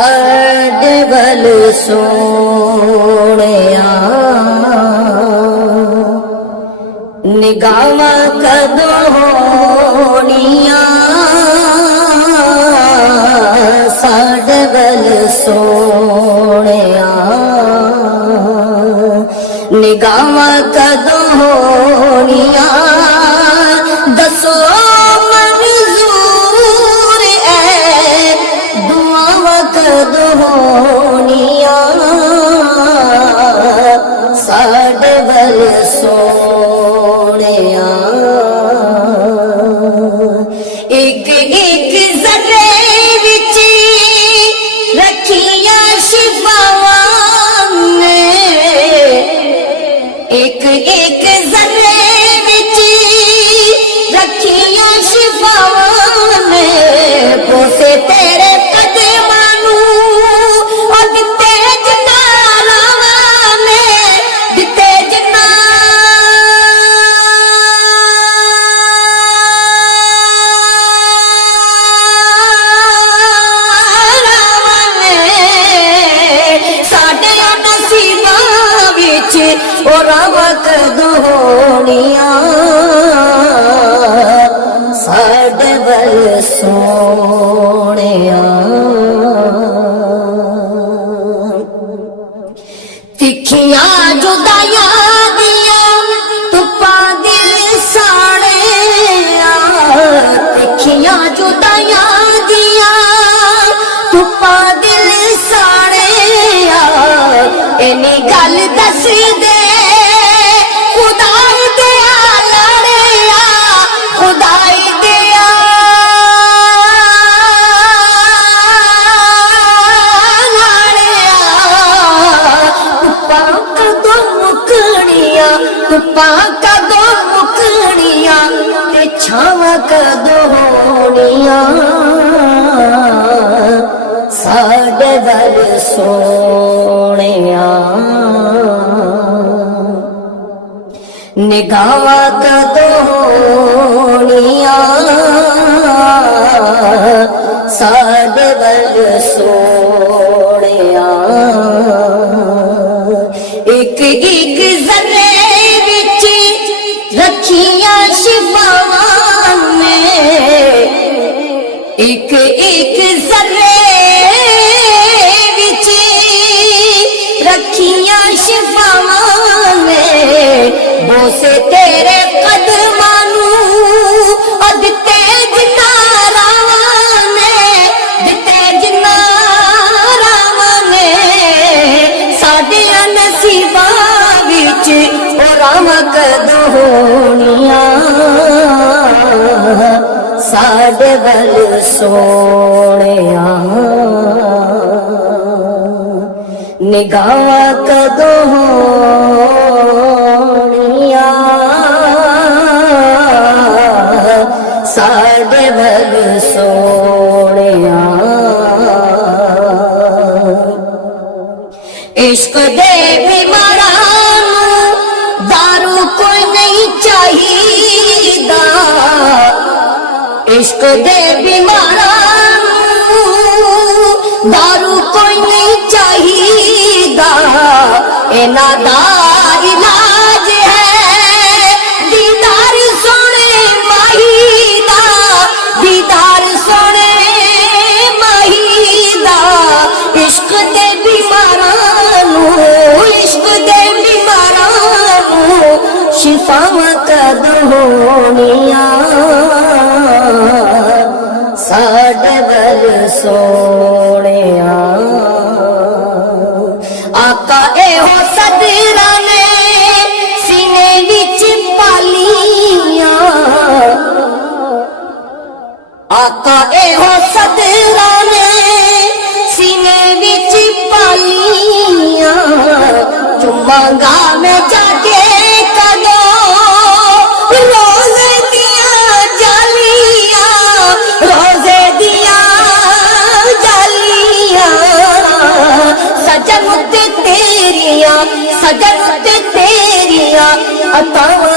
साडे वल सोहणिया निगाहां कदों होणियां साडे वल सोहणिया निगाहां कदों होणियां दसो मंजूर है दुआवां कदों होणियां साडे वल सोहणिया एक एक ज़र्रे विच रखियां शिफावां ने एक एक ज़र्रे विच रखियां शिफावां ने पोसे तेरे कदमां नूं और दिते जनारावां ने दिते कदों होणियां साडे वल सोहणिया तिखियां जुदाइयां दियां तुप्पां दिल साड़िया तिखियां जुदाइयां दियां तुप्पां दिल साड़िया इन्नी गल दस दे धुप्पां कदों मुकणियां ते छावां कदों होणियां साडे वल सोहणिया निगाहां कदों होणियां साडे वल सोहणिया एक एक ज़र्रे रखियां शिफावां ने एक एक ज़र्रे विच रखियां शिफावां ने बोसे तेरे कदमां नूं और दिते जनारावां ने दिते जनारावां ने साडे नसीबां विच रावां कदों होणियां साडे वल सोहणिया निगाहां कदों होणियां साडे वल सोहणिया इश्क दे बीमारां चाहिदा इश्क दे बीमारां दारू कोई नहीं चाहिदा इन्हां दा इलाज है दीदार सोने माही दा दीदार सोने माही दा इश्क दे बीमारां नूं इश्क दे बीमारां नूं शिफावां कदों होणियां साडे वल सोहणिया आका एहो सदरा ने सीने विच पालियां आका एहो सदरा ने सीने विच पालियां चुमांगा मैं जाके सजन ते तेरिया अतावां